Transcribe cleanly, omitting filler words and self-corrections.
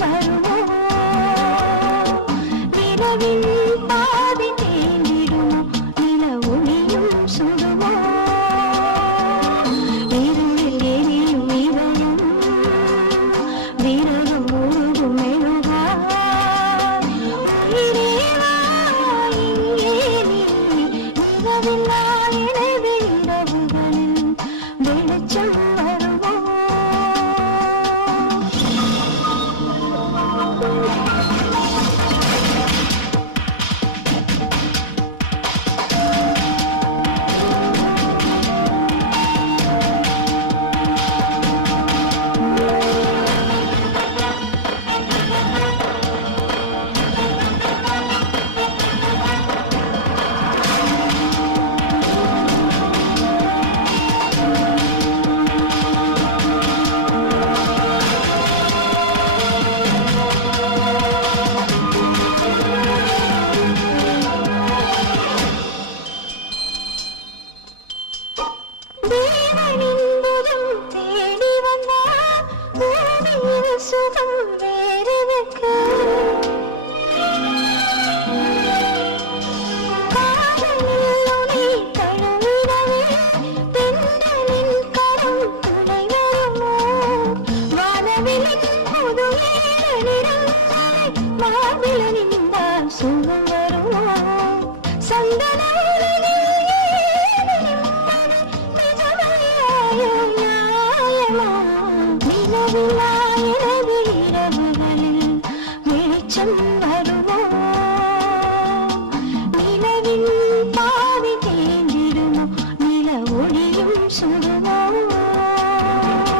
வருவோம் நிலவில் பாதி தேங்கிடுமோ நில ஒளியும் சுடுவோம் இருளில் எரியும் இதயம் விரகம் முழுதும் மெழுகாய் உயிரே வா இங்கே நீ நிலவில்லா இணைவு இரவுகளில் வெளிச்சம் வருவோம் தேவனின் புஜம் தேடி வந்தார் பூமியில் சுகம் வேறெதற்கு காதலில் உனை தழுவிடவே தென்றலின் கரம் துணை வருமோ வானவிலின் புது ஏழனிடங்களை மாவிலனிந்தால் சுகம் வருமோ சந்தன உலகில் நிஜமறியாயும் நியாயமா நிலவில்லா